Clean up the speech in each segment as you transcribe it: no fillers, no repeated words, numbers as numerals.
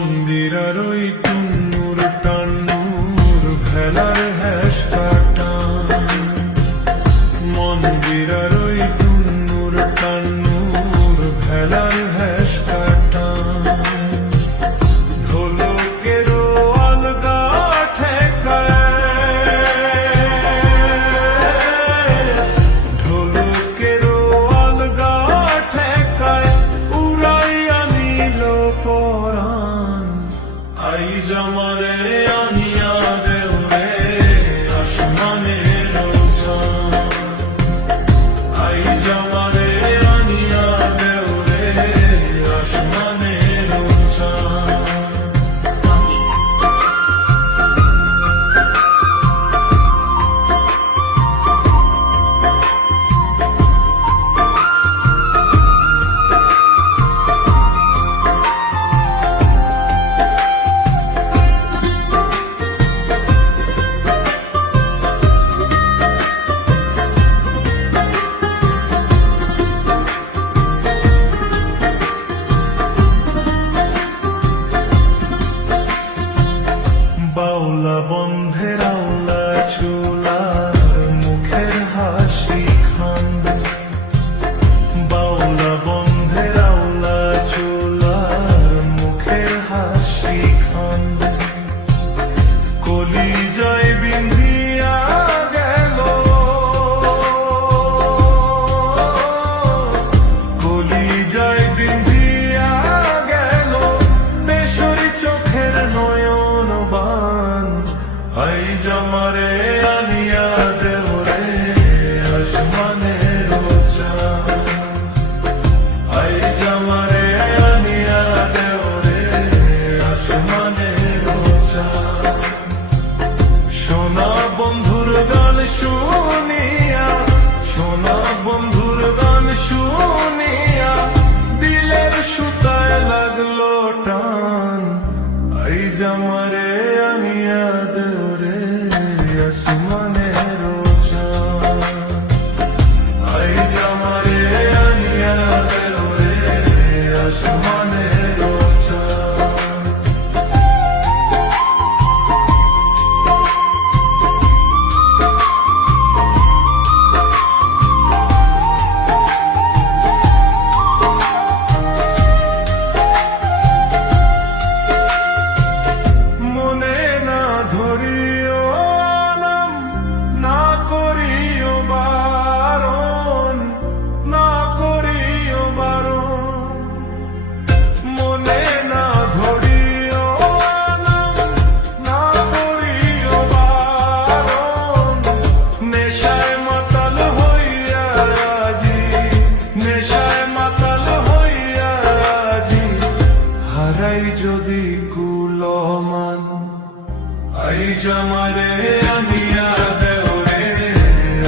মন্দিরার ওই টুন্নুর টান্নুর ভেলার হ্যাসটা টান, মন্দিরার ওই টুন্নুর টান্নুর ভেলার হ্যাসটা টান, ঢোলকেরও আলগা ঠেকায়, ঢোলকেরও আলগা ঠেকায় উড়াইয়া নিল পরাণ। আই জামারে আনিয়া দেও রে আসমানের চাঁদ, আই জামারে আনিয়া দেও রে আসমানের চাঁদ। বাউলা বন্ধের আওলা চুলার মুখের হাসি খান্দ, বাউলা বন্ধের আওলা চুলার মুখের হাসি খান্দ, কলিজায় বিন্ধিয়া গেল, কলিজায় বিন্ধিয়া গেল বেসরি চোখের নয়ন বান। আই জামারে আনিয়া দেও রে আসমানের চাঁদ, আই জামারে আনিয়া দেও রে আসমানের চাঁদ। সোনা বন্ধুর গান শুনিয়া, সোনা বন্ধুর গান শুনিয়া দিলের সুতায় লাগলো টান। আই জামারে আনিয়া দেও রে আসমানের চাঁদ, আই জামারে আনিয়া দেও রে আসমানের চাঁদ। মনে না ধরিও আলম, না করিও বারণ, না করিও বারণ। মনে না ধরিও আলম, না করিও বারণ। নেশায় মাতাল হইয়া আজি, নেশায় মাতাল হইয়া আজি হারাই যদি কুলমান। আই জামারে আনিয়া দেও রে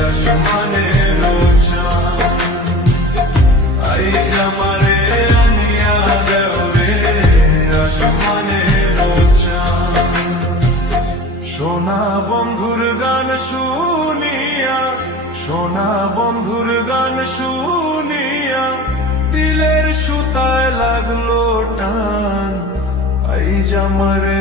আসমানের চাঁদ, আই জামারে আনিয়া দেও রে আসমানের চাঁদ। সোনা বন্ধুর গান শুনিয়া, সোনা বন্ধুর গান শুনিয়া দিলের সুতায় লাগলো টান। আই জামারে